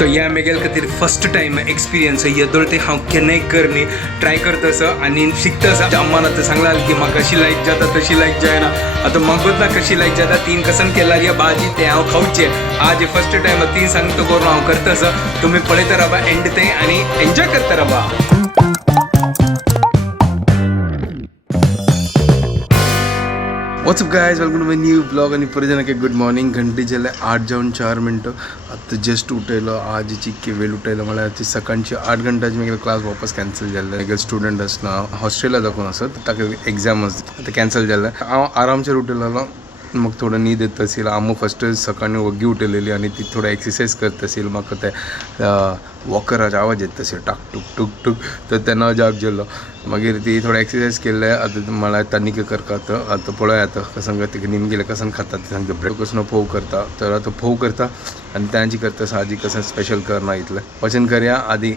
तो या मेगेल खातीर फर्स्ट टाइम एक्सपिरियन्स येदोळ ते हांव केन्नाय करनी ट्राय करतसो आनी शिकतसो. अम्मान आतां सांगला की म्हाका कशी लायक जाता तशी लायक जायना. आतां म्हाकूच ना कशी लायक जाता तीन कसन केल्यार या भाजी ते हांव खावचे. आज फर्स्ट टायम तीन सांगतो करून हांव करतसो. तुम्ही पळयता राबा एंड ते आनी एन्जॉय करता राबा. What's up guys, welcome to my new blog. आणि परत जाणा गुड मॉर्निंग. घंटी जाले 8:04. आतां जस्ट उठयलो. आज चिक्की वेळ उठयलो म्हळ्यार ती सकाळची 8 घंटाची म्हगेलो क्लास वापस कॅन्सल जाल्ले. म्हगेलो स्टुडंट आसना हॉस्टेला दाखवून आसत, ताका एग्जाम आतां कॅन्सल जाल्ले. हांव आरामचेर उठयलो. म्हाका थोडं न्हीद येत आशिल्ली. आम्ही फर्स्ट सकाळी वग्गी उठयलेली आनी ती थोडं एक्सरसाइज करता आशिल्ली. म्हाका ते वॉकराचो आवाज येता आशिल्लो टाक टूक टूक टूक. तर तेन्ना जाग जेल्लो. मागीर ती थोडं एक्सरसाइज केले. आतां म्हळ्यार तान्निका करतात. आतां पळय आतां कसन तिका निमगेले कसन खाता ते सांगता. ब्रेड कसो फोव करता. तर आतां फोव करता आनी तांची करता साजी कसन स्पेशल करना इतलें वचन करया. आदी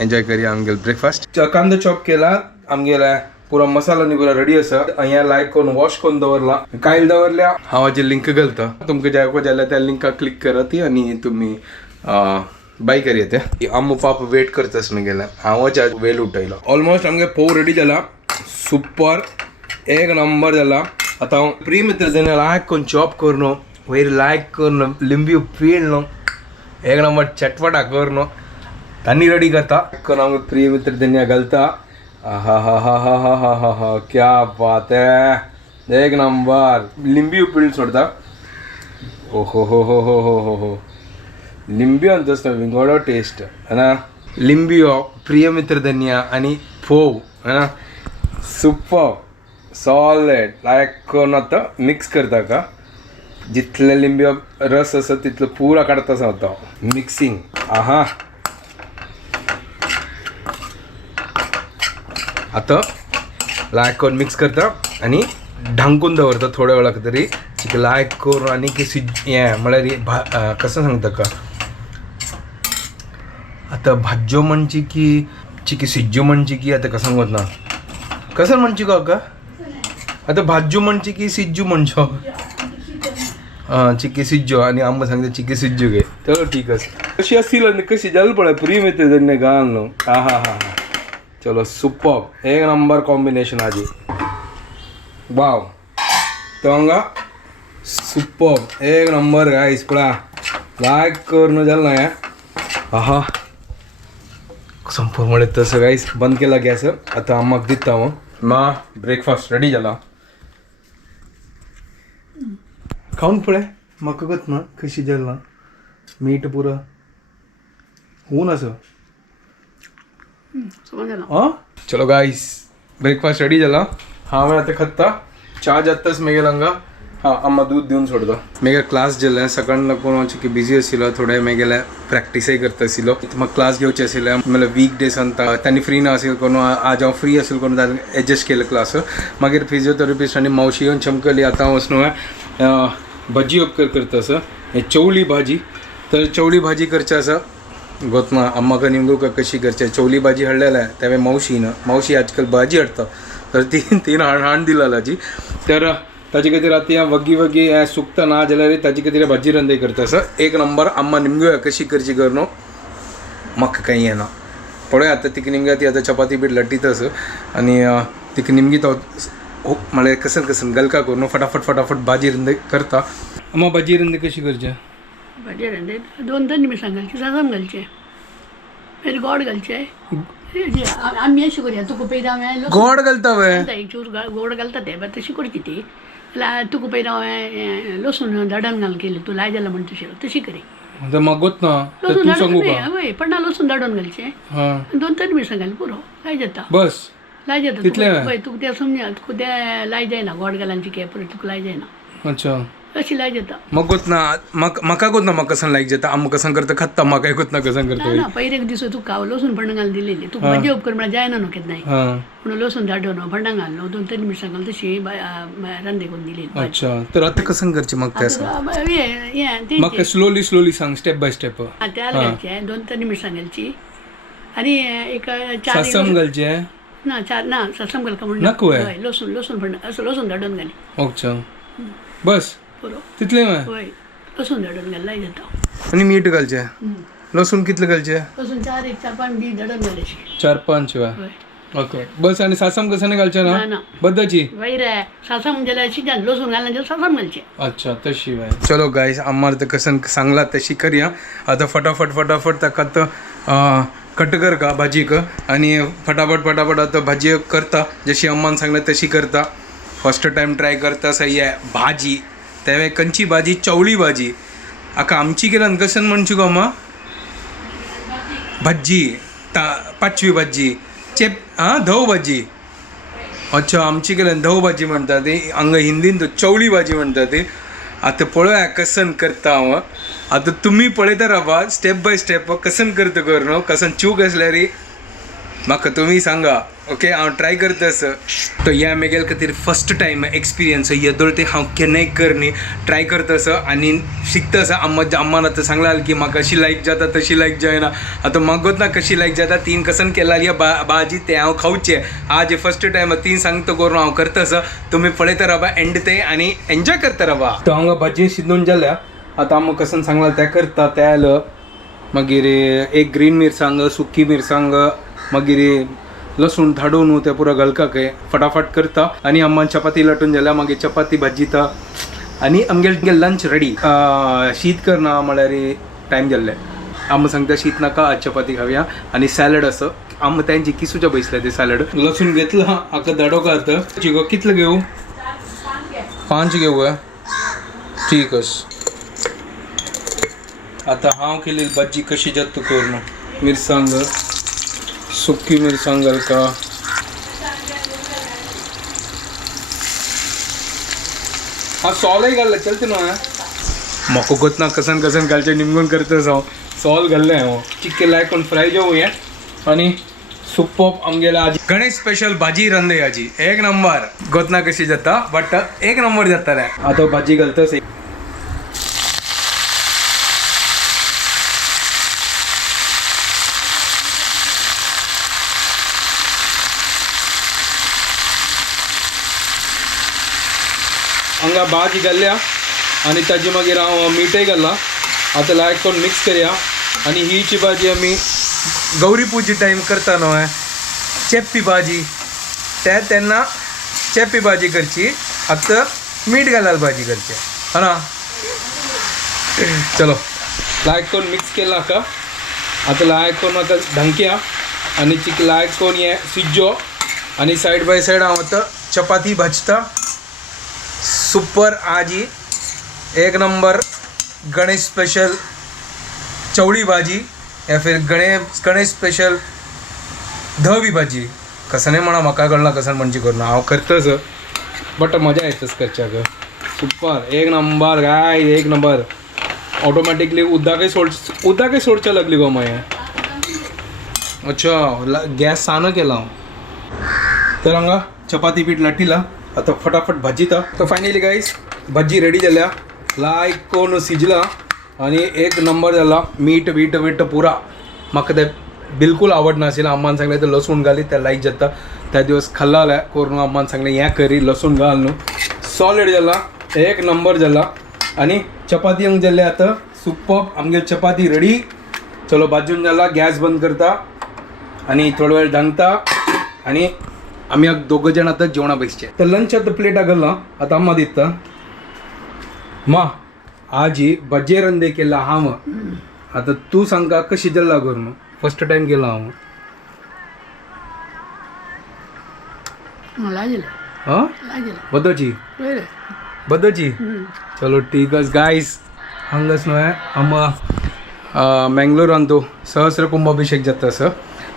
एन्जॉय करया आमगेलो ब्रेकफास्ट. कांदो चॉप केला. आमगेले पुरो मसाला न्ही पुरो रेडी आसा. हांवें लायक करून वॉश करून दवरला. कायल दवरल्या. हांव हाजी लिंक घालता. तुमकां जाय जाल्यार त्या लिंकाक क्लिक करात आनी तुमी बाय करया ते. आम्मू पाप वेट करतास म्हगेले. हांवच आज वेल उठयलो. ऑलमोस्ट आमगे फोव रेडी जाला. सुपर एक नंबर जाला. आतां हांव प्री मित्र जाल्यार लायक करून चॉप करून वयर लायक करून लिंबू पिळलो. एक नंबर चटपटा करून तांणी रेडी करता. करून हांव प्री मित्र धनिया घालता. हा हा हा हा हा हा हा हा, क्या बात है. एक नंबर लिंबू पिळ सोडता. ओहो हो हो हो हो हो हो. लिंबू अंत विंगडो टेस्ट है ना. लिंबू प्रिय मित्र धनिया आनी फोव है ना. सुपर सॉलिड लायक करून आतां मिक्स करता का. जितले लिंबू रस आसा तितलो पुरा काडता सांगता. मिक्सिंग आहा. आतां लायक करून मिक्स करता आनी ढांकून दवरता थोड्या वेळा तरी. लायक करून आनी हें म्हळ्यार कसं सांगता का. आतां भाज्यो म्हणची की चिकी सिज्ज्यो म्हणची की आतां कसं वतना कसं म्हणची गो अक्का. आतां भाज्यो म्हणची की सिज्जू म्हणचो. चिकी सिज्जो आनी आम्मा सांगता चिकी सिज्जू घे. चलो ठीक आसा. कशी आसली आनी कशी जाली पळय प्री मित्र धन्य घाल न्हू. हा हा हा. चलो सुपर एक नंबर कॉम्बिनेशन आजी. वाव तो हांगा सुपर एक नंबर गायस. पळा लायक करून जालें ना हें. आहा संपूर्ण म्हणत तसं गायस. बंद केला गॅस. आतां आम्माक दिता हांव. मा ब्रेकफास्ट रेडी जाला. खावन पळय म्हाका गत ना कशी जालां. मीठ पुरो होऊन आसा. चलो गाइस ब्रेकफास्ट रेडी जाला. हांवें आतां खाता. च्या जाताच मेगेल हांगा. हां अम्मा दूध दिवन सोडता. मेगेल क्लास जेल्लें सकाळीं लागून हांव चिकी बिजी आशिल्लो. थोडे मेगेले प्रॅक्टिसय करता आशिल्लो. म्हाका क्लास घेवचे आशिल्ले म्हळ्यार वीक डेसान तांणी फ्री ना आशिल्लो करून आज हांव फ्री आशिल्लो करून तांणी एडजस्ट केले क्लास. मागीर फिजिओथेरपिस्ट आनी मावशी येवन चमकली. आतां हांव वचून भजी उपकार करता आसा. हें चवळी भाजी. तर चवळी भाजी करची आसा. गोतना अम्माका निमगूका कशी करचे. चवली भाजी हाडलेल्या त्यावेळी मावशी आजकाल भाजी हाडटा. तर तीन हाण दिला ताजी. तर ताजे खातीर आतां वग्गी सुकता ना जाल्यार ताजे खातीर भाजी रंदय करता आसा. एक नंबर. अम्मा निमगूया कशी करची कर न्हू म्हाका काही येना. पळय आतां तिका निमग्या ती आतां चपाती बीट लट्टीत आसा आनी तिका निमगी तो म्हळ्यार कसन गलका करून फटाफट भाजी रंदय करता. अम्मा भाजी रंदय कशी करचे. भाजी रंदे 2-3 मिरसांग घालचे. सासम घालचे. मागीर गोड घालचे. आमी अशी करूया. तुका पयलीं हांवें गोड घालता वे. एक चूर गोड घालता ते बट तशी करची ती. तुका पयलीं हांवें लसूण धाडून घाल केली. तूं लाय जाल्यार म्हण तशी करी. मागोत ना लसूण हय पण लसूण धाडून घालचे. 2-3 मिरसांग घाल पुरो लाय जाता. बस लाय जाता. तुका ते समजा तुका ते लाय जायना. गोड घालांची के पुरो तुका लाय जायना. अच्छा अशी लाय जाता. मगोत ना म्हाका गोत ना म्हाका कसन लायक जाता. आम्ही कसन करता खाता. म्हाका गोत ना कसन करता. ना पयले एक दीस तुका हांव लसूण भंड घाल दिलेली. तुका भाजी उपकर म्हळ्यार जायना न्हू केन्नाय. म्हणून लसूण धाडून भंडां घाललो 2-3 मिरसांग घाल तशी रांदे करून दिली. अच्छा तर आतां कसन करची म्हाका ते म्हाका स्लोली सांग स्टेप बाय स्टेप. तेल घालचे 2-3 मिरसांग घालची आनी एक 4 सासम घालचे. ना 4 ना सासम घालका म्हणून नको लसूण भंड असं लसूण धाडून घाली. अच्छा बस पुरो तितले हय लसूण धाडून घाल लाय जाता. आनी मीठ घालचे. लसूण कितले घालचे लसूण 4-5 बी दडण घालायची 4-5 वा होय ओके बस आणि सासम कसं नाही घालचे ना ना बद्दाची वैर आहे सासम म्हणजे शिजान लसूण घालण्याचे सासम घालचे अच्छा तशी बाय चलो गाईस आम्हाला तर कसं सांगला तशी करूया आता फटाफट ताका तर कट कर का भाजी का आणि फटाफट आता भाजी करता जशी अम्मान सांगला तशी करता फर्स्ट टाइम ट्राय करता सही आहे भाजी त्यावेळी कंची भाजी चवळी भाजी आका आमची केलं कसं म्हणची गो अम्मा भाजी पाचवी भाजी चेप धव भाजी अच्छा आमची केलं धव भाजी म्हणतात ते अंग हिंदीन तो चवळी भाजी म्हणतात ते आता पळया कसन करता हांव आता तुम्ही पळयता रावा स्टेप बाय स्टेप कसन करता कर न्हू कसन चूक असल्यार म्हाका तुम्ही सांगा ओके हांव ट्राय करता असं तो ह्या मेगेल खातीर फर्स्ट टायम एक्सपिरियन्स येदोळ ते हांव केन्नाय करनी ट्राय करता असं आणि शिकता असं अम्मान आतां सांगला की म्हाका अशी लायक जाता तशी लायक जायना आतां म्हाका ना कशी लायक जाता तीन कसन केला भाजी ते हांव खावचें आज फर्स्ट टायम तीन सांगता करून हांव करता असं तुम्ही पळयता रावा एंड ते आणि एन्जॉय करता रावा तो हांगा भाजी शिजून जाल्या आतां आम्ही कसन सांगला त्या करता त्या आलं मागीर एक ग्रीन मिरसांग सुकी मिरसांग मागीर लसूण धाडून ते पुरो घालका काय फटाफट करता आणि अम्मान चपाती लाटून जाल्या मागीर चपाती भाजीता आणि आमगे लंच रेडी शीत करना म्हळ्यार टायम जाल्ले आम्ही सांगता शीत नाका आज चपाती खावया आणि सॅलड असं आम्ही त्यांची किसूच्या बैसले ते सॅलड लसूण घेतला आका धाडोका आता चिको कितलं घेऊ 5 घेऊ ठीक आता हांव केलेली भाजी कशी जत्त करून मिरसांग सुकी मिरसांग घालता सॉलय घाल्ले चलते न्हू म्हाका गोतना कसन घालचे निमगून करता सॉल घाल्ले हांव चिक्के लायक फ्राय जेवू हे आणि सुपप आमगेले आज गणेश स्पेशल भाजी रांदे हाजी एक नंबर गोतना कशी जाता बट एक नंबर जाताले आता भाजी घालतस हांगा भाजी घाल्ल्या आणि ताजी मागीर हांव मीठय घाला आतां लायक करून मिक्स करया आणि हीची भाजी आमी गौरी पुजी टायम करता न्हू चेप्पी भाजी तेन्ना चेप्पी भाजी करची आतां मीठ घालाल भाजी करचें हा ना चलो लायक करून मिक्स केला का आतां लायक करून आतां ढंकया आणि चिक लायक करून हे सिज्जो आणि सायड बाय सायड हांव आतां चपाती भाजता सुपर आजी एक नंबर गणेश स्पेशल चवळी भाजी या फिर गणेश स्पेशल धवी भाजी कसं नाही म्हणा म्हाका कळना कसं म्हणजे करून हांव करतच बट मजा येतच करच्याक सुपर एक नंबर काय एक नंबर ऑटोमॅटिकली उदकाय सोडच्या लागली गो मागीर अच्छा गॅस सानो केला हांव तर हांगा चपाती पीठ लाटिला आता फटाफट भाजीता तर फायनली गाईस भाजी रेडी जाल्या लायक कोण शिजला आणि एक नंबर झाला मीठ पुरा म्हाका ते बिलकुल आवडनाशिल्लें अम्मान सांगलें तर लसूण घाली ते लायक जाता त्या दिवस खाल्ला जाल्यार करून अम्मान सांगलें हें करी लसूण घाल न्हू सॉलिड जाला एक नंबर जाला आणि चपाती हांगा जाल्ले आतां सुपप आमगे चपाती रेडी चलो भाजून जाला गॅस बंद करता आणि थोडो वेळ ढंगता आणि आम्ही दोघं जण आता जेवणा बसचे तर लंच आता प्लेट घालना आता अम्मा दिता मा आजी भजे रंदे केला हांव आता तू सांगा कशी जल्ला करून फर्स्ट टाइम केला हांव बदची चलो ठीक गाईस हंगस न्हू आम्हा मँगलोर आणतो सहस्र कुंभाभिषेक जाता असं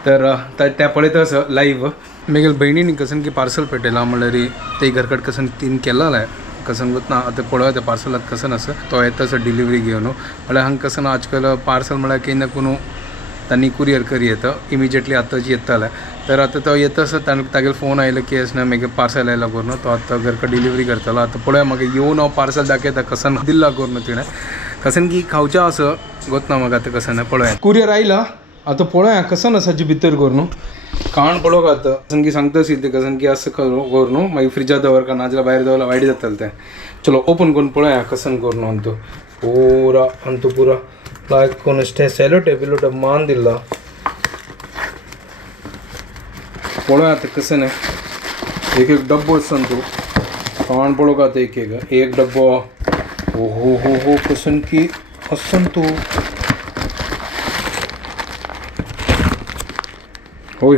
तर त्या पळयता असं लाईव्ह मेगेल बहिणीनी कसन की पार्सल पेटयला म्हळ्यार ते घरकड कसन तीन केला कसन वतना आतां पळय त्या पार्सलात कसन असं तो येता असं डिलिव्हरी घेवन म्हळ्यार हांगा कसन आजकाल पार्सल म्हळ्यार केन्ना ना कोण तांणी कुरियर करी येता इमिजिएटली आतांची येताले तर आता तो येता असं तागेलो फोन आयलो की असं मागीर पार्सल आयला करून तो आतां घरकड डिलिव्हरी करतलो आतां पळय म्हाका येवन हांव पार्सल दाखयता कसन दिला करून तिणें कसन की खावच्या असं गोतना म्हाका आतां कसन पळय कुरियर आयला आतां पळय कसन आसाची भितर करून काण पळोवंक आतां कसन की सांगतासी ते कसन की असं करून मागीर फ्रिजात दवरका नाजाल्यार भायर दवरल्यार वायट जातालें तें चलो ओपन करून पळया कसन करून अंतू पुरा लायक कोण सेलो टेबिलो मान दिला पळोवया आतां कसं नाही एक एक डब्बो सांगतो पाण पळोवक आतां एक डब्बो हो कसं की असं तू होय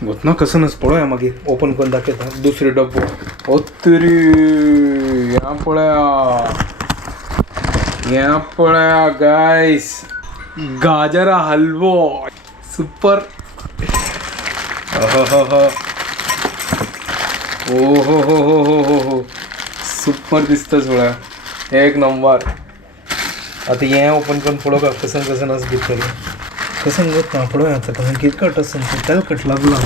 होत ना कसं नस पळोवया मागीर ओपन करून दाखयता दुसरे डब्बो तरी ह्या पळया गायस गाजरा हलवो सुपर हो सुपर दिसतं सोळा एक नंबर आता हें ओपन करून पळोवया कसं नस भितर कसं ना पळोवया आता कसं कितें कट आसा तेल कट लागला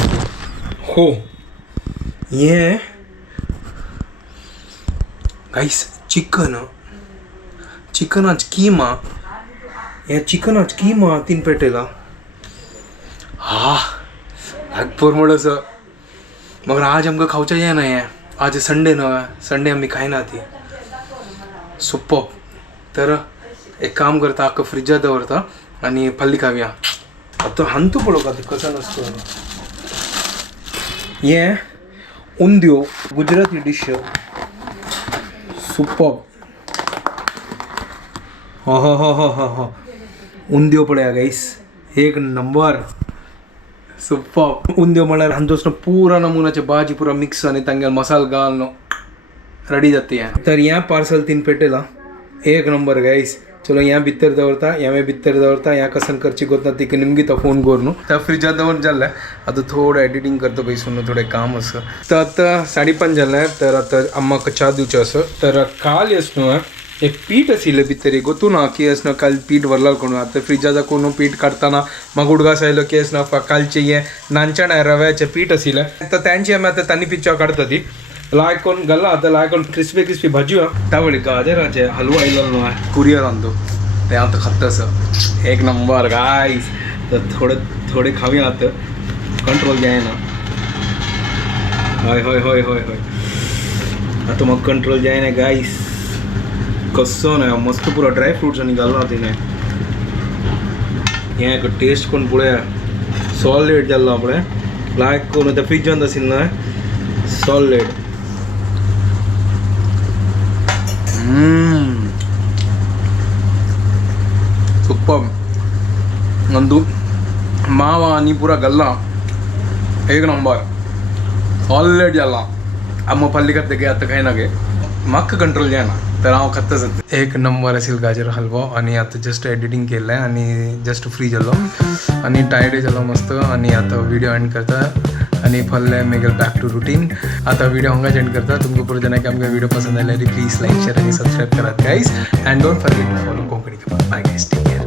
हो हें गाईस चिकनाच कीमा हे चिकनाच कीमा 3 पेटेला लागभर म्हणून असं मग आज आमकां खावचें जाय ना हें आज संडे न्हय संडे आमी खायना ती सुपर तर एक काम करता आख्खा फ्रिजात दवरता आनी फाल्ली खावया आतां हांतू पळोवपाक कसं नासतो हें उंद्यो गुजराती डिश सुपर हो उंद्यो पळया गाईस एक नंबर सुपर उंद्यो म्हळ्यार हांचो असो पुरा नमुनाचे भाजी पुरा मिक्स आनी तांगेर मसालो घालून रेडी जाता हें तर हें पार्सल 3 पेटेला एक नंबर गाईस चलो हें भितर दवरता हें भितर दवरता हें कसन करची गोतना तिका निमगी तो फोन कर न्हू त्या फ्रिजात दवरून जाल्लें आतां थोडं एडिटींग करता पयसून थोडें काम आसा तर आतां 5:30 जालें तर आतां अम्माक च्या दिवचें आसा तर काल येस न्हू एक पीठ आशिल्लें भितर गोतू ना की येस ना काल पीठ व्हरला कोण आतां फ्रिजाचा कोण पीठ काडटाना म्हाका उडगास आयलो की येस ना कालचें हें नांचण रव्याचें पीठ आशिल्लें तर तांची आमी आतां तांणी पिच्चा काडटा ती लायक करून घालला आतां लायक करून क्रिस्पी भाजयो त्या वेळी गाजराचे हलवो आयलो न्हू कुरियरान तो ते आतां खाता आसा एक नंबर गायस तर थोडे खावया आतां कंट्रोल जायना हय आतां म्हाका कंट्रोल जायना गायस कसो ना मस्त पुरो ड्राय फ्रुट्स आनी घालना तिणें हें टेस्ट करून पळया सॉलिड जाल्लो पळय लायक करून त्या फ्रिजांत आशिल्लो सॉलिड सुपर ನಂದು ಮಾವ ನೀ ಪೂರ ಗಲ್ಲ एक नंबर ऑलरेडी जाला अम्मा पल्ली करते आता काही नागे म्हाका कंट्रोल जायना तर हांव खाताच एक नंबर असेल गाजर हलवो आणि आता जस्ट एडिटींग केलें आणि जस्ट फ्री जालो आणि टायर्ड जालो मस्त आणि आता व्हिडिओ एंड करता आणि फल्ले मेगल बॅक टू रुटीन आता व्हिडिओ हांगाच एंड करता तुमकां पुरो जाणां की आमकां व्हिडिओ पसंद आयल्यार प्लीज लाईक शेअर आणि सबस्क्राईब करात guys and don't forget to follow Konkani bye guys take care